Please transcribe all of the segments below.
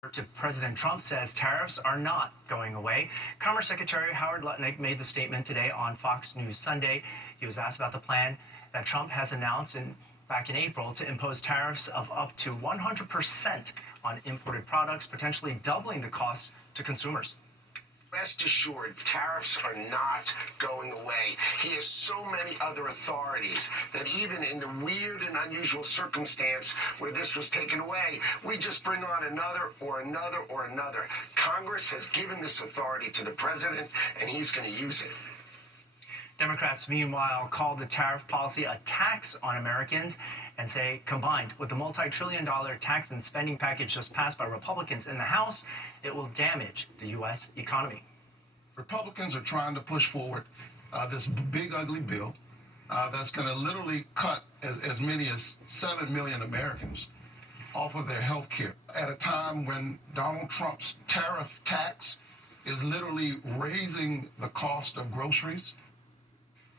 President Trump says tariffs are not going away. Commerce Secretary Howard Lutnick made the statement today on Fox News Sunday. He was asked about the plan that Trump has announced back in April to impose tariffs of up to 100% on imported products, potentially doubling the cost to consumers. Rest assured, tariffs are not going away. He has so many other authorities that even in the weird and unusual circumstance where this was taken away, we just bring on another or another or another. Congress has given this authority to the president, and he's going to use it. Democrats, meanwhile, called the tariff policy a tax on Americans and say, combined with the multi-trillion-dollar tax and spending package just passed by Republicans in the House, it will damage the U.S. economy. Republicans are trying to push forward this big, ugly bill that's going to literally cut as many as 7 million Americans off of their health care at a time when Donald Trump's tariff tax is literally raising the cost of groceries.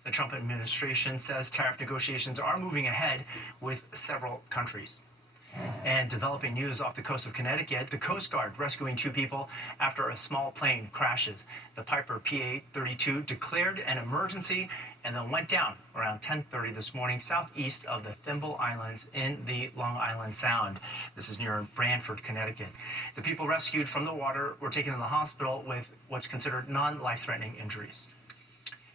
The Trump administration says tariff negotiations are moving ahead with several countries. And developing news off the coast of Connecticut, the Coast Guard rescuing 2 people after a small plane crashes. The Piper PA-32 declared an emergency and then went down around 10:30 this morning southeast of the Thimble Islands in the Long Island Sound. This is near Branford, Connecticut. The people rescued from the water were taken to the hospital with what's considered non-life-threatening injuries.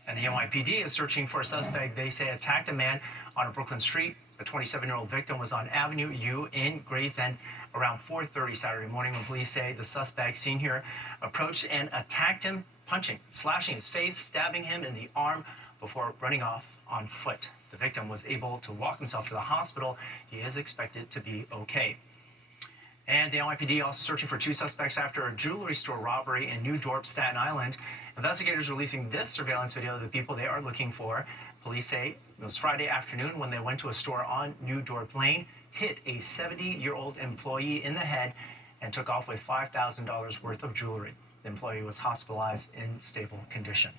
And the NYPD is searching for a suspect they say attacked a man on a Brooklyn street. A 27-year-old victim was on Avenue U in Gravesend around 4:30 Saturday morning when police say the suspect, seen here, approached and attacked him, punching, slashing his face, stabbing him in the arm before running off on foot. The victim was able to walk himself to the hospital. He is expected to be okay. And the NYPD also searching for 2 suspects after a jewelry store robbery in New Dorp, Staten Island. Investigators releasing this surveillance video of the people they are looking for. Police say it was Friday afternoon when they went to a store on New Dorp Lane, hit a 70-year-old employee in the head, and took off with $5,000 worth of jewelry. The employee was hospitalized in stable condition.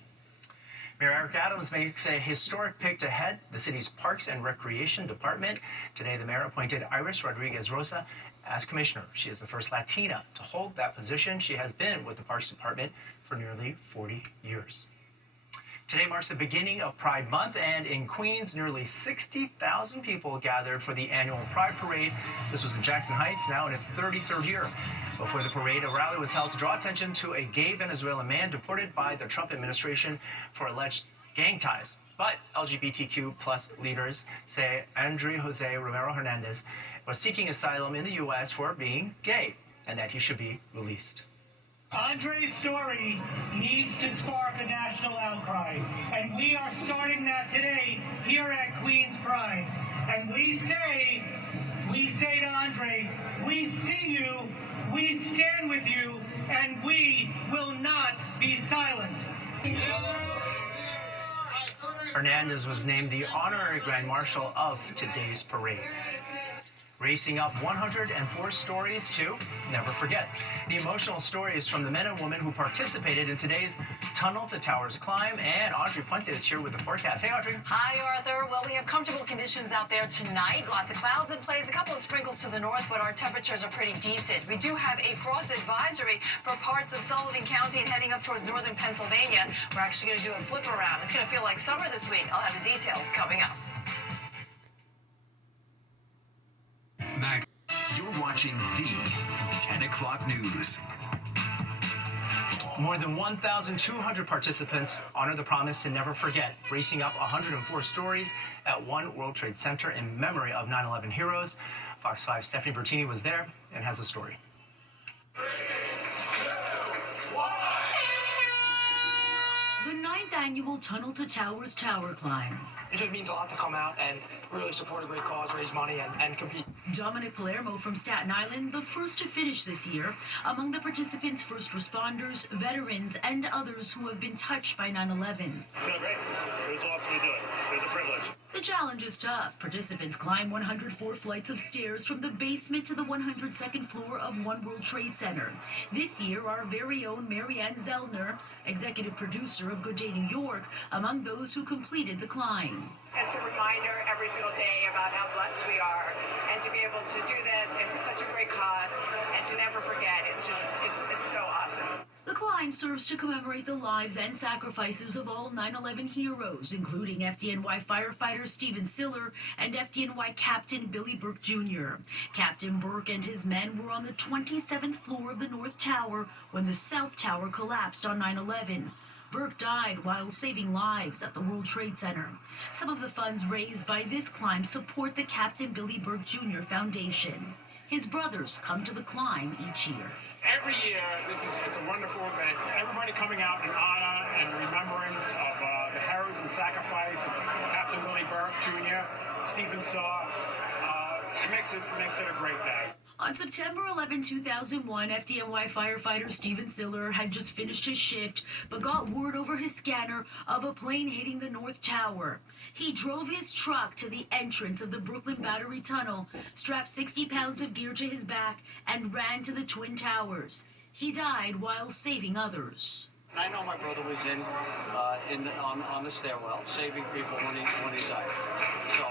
Mayor Eric Adams makes a historic pick to head the city's Parks and Recreation Department. Today, the mayor appointed Iris Rodriguez Rosa as commissioner. She is the first Latina to hold that position. She has been with the Parks Department for nearly 40 years. Today marks the beginning of Pride Month, and in Queens, nearly 60,000 people gathered for the annual Pride Parade. This was in Jackson Heights, now in its 33rd year. Before the parade, a rally was held to draw attention to a gay Venezuelan man deported by the Trump administration for alleged gang ties. But LGBTQ plus leaders say Andre Jose Romero Hernandez was seeking asylum in the U.S. for being gay and that he should be released. Andre's story needs to spark a national outcry, and we are starting that today here at Queens Pride. And we say to Andre, we see you, we stand with you, and we will not be silent. Hernandez was named the honorary Grand Marshal of today's parade. Racing up 104 stories to never forget. The emotional stories from the men and women who participated in today's Tunnel to Towers climb. And Audrey Puente is here with the forecast. Hey, Audrey. Hi, Arthur. Well, we have comfortable conditions out there tonight. Lots of clouds in place, a couple of sprinkles to the north, but our temperatures are pretty decent. We do have a frost advisory for parts of Sullivan County and heading up towards northern Pennsylvania. We're actually going to do a flip around. It's going to feel like summer this week. I'll have the details coming up. You're watching the 10 o'clock news. More than 1,200 participants honor the promise to never forget, racing up 104 stories at One World Trade Center in memory of 9/11 heroes. Fox 5's Stephanie Bertini was there and has a story. The 9th annual Tunnel to Towers tower climb. It just means a lot to come out and really support a great cause, raise money, and compete. Dominic Palermo from Staten Island, the first to finish this year. Among the participants, first responders, veterans, and others who have been touched by 9/11. I feel great. It was awesome to do it. It was a privilege. The challenge is tough. Participants climb 104 flights of stairs from the basement to the 102nd floor of One World Trade Center. This year, our very own Marianne Zellner, executive producer of Good Day New York, among those who completed the climb. It's a reminder every single day about how blessed we are, and to be able to do this and for such a great cause, and to never forget. It's so awesome. The climb serves to commemorate the lives and sacrifices of all 9/11 heroes, including FDNY firefighter Stephen Siller and FDNY Captain Billy Burke Jr. Captain Burke and his men were on the 27th floor of the North Tower when the South Tower collapsed on 9/11. Burke died while saving lives at the World Trade Center. Some of the funds raised by this climb support the Captain Billy Burke Jr. Foundation. His brothers come to the climb each year. Every year, it's a wonderful event. Everybody coming out in honor and remembrance of the heroes and sacrifice of Captain Billy Burke Jr., Stephen Saw. It makes it a great day. On September 11, 2001, FDNY firefighter Stephen Siller had just finished his shift, but got word over his scanner of a plane hitting the North Tower. He drove his truck to the entrance of the Brooklyn Battery Tunnel, strapped 60 pounds of gear to his back, and ran to the Twin Towers. He died while saving others. I know my brother was on the stairwell saving people when he died. So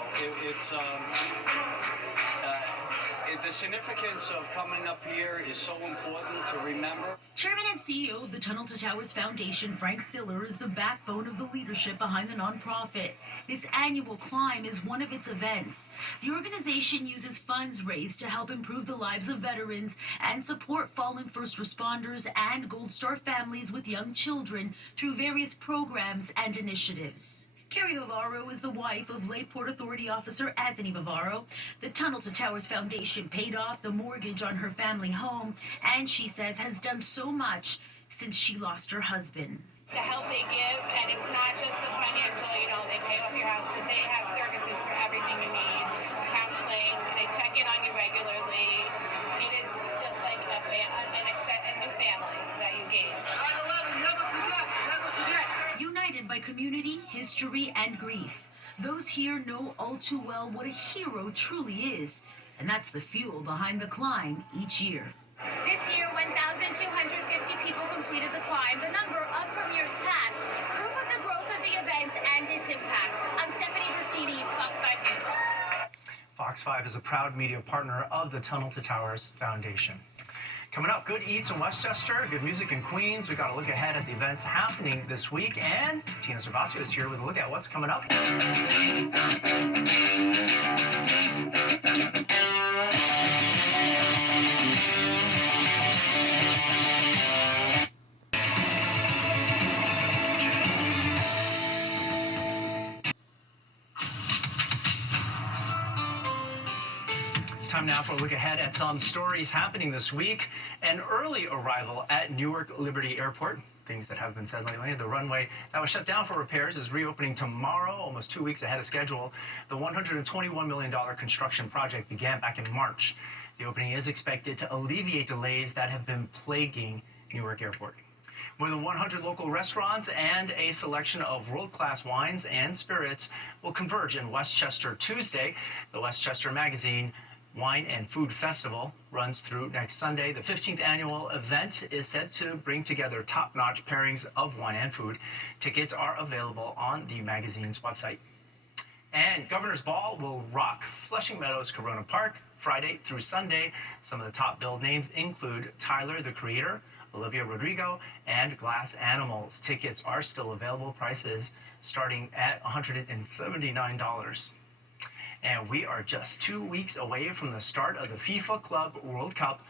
the significance of coming up here is so important to remember. Chairman and CEO of the Tunnel to Towers Foundation, Frank Siller, is the backbone of the leadership behind the nonprofit. This annual climb is one of its events. The organization uses funds raised to help improve the lives of veterans and support fallen first responders and Gold Star families with young children through various programs and initiatives. Carrie Bavaro is the wife of late Port Authority officer Anthony Bavaro. The Tunnel to Towers Foundation paid off the mortgage on her family home, and she says has done so much since she lost her husband. The help they give, and it's not just the financial, they pay off your house, but they have services for everything you need. Counseling, they check in on you regularly. It is just like a new family that you gain. 9/11, never forget, never forget. United by community, history, and grief, those here know all too well what a hero truly is, and that's the fuel behind the climb each year. This year, 1,250 people completed the climb, the number up from years past, proof of the growth of the event and its impact. I'm Stephanie Bertini, Fox 5 News. Fox 5 is a proud media partner of the Tunnel to Towers Foundation. Coming up, good eats in Westchester, good music in Queens. We've got to look ahead at the events happening this week, and Tina Servasio is here with a look at what's coming up. Time now for a look ahead at some stories happening this week. An early arrival at Newark Liberty Airport. Things that have been said lately. The runway that was shut down for repairs is reopening tomorrow, almost 2 weeks ahead of schedule. The $121 million construction project began back in March. The opening is expected to alleviate delays that have been plaguing Newark Airport. More than 100 local restaurants and a selection of world-class wines and spirits will converge in Westchester Tuesday. The Westchester Magazine Wine and Food Festival runs through next Sunday. The 15th annual event is set to bring together top-notch pairings of wine and food. Tickets are available on the magazine's website. And Governor's Ball will rock Flushing Meadows Corona Park Friday through Sunday. Some of the top billed names include Tyler, the Creator, Olivia Rodrigo, and Glass Animals. Tickets are still available, prices starting at $179. And we are just 2 weeks away from the start of the FIFA Club World Cup.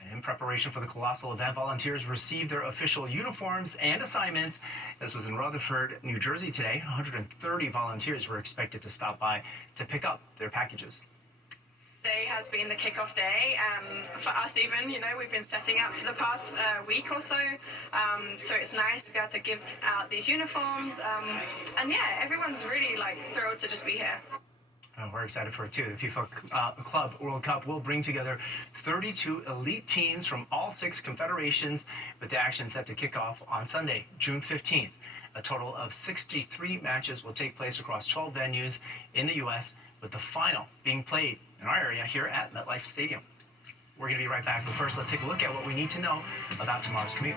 And in preparation for the colossal event, volunteers received their official uniforms and assignments. This was in Rutherford, New Jersey today. 130 volunteers were expected to stop by to pick up their packages. Today has been the kickoff day, for us even, we've been setting up for the past week or so, so it's nice to be able to give out these uniforms, and yeah, everyone's really thrilled to just be here. We're excited for it too. The FIFA Club World Cup will bring together 32 elite teams from all 6 confederations, with the action set to kick off on Sunday, June 15th. A total of 63 matches will take place across 12 venues in the U.S., with the final being played in our area here at MetLife Stadium. We're going to be right back, but first let's take a look at what we need to know about tomorrow's commute.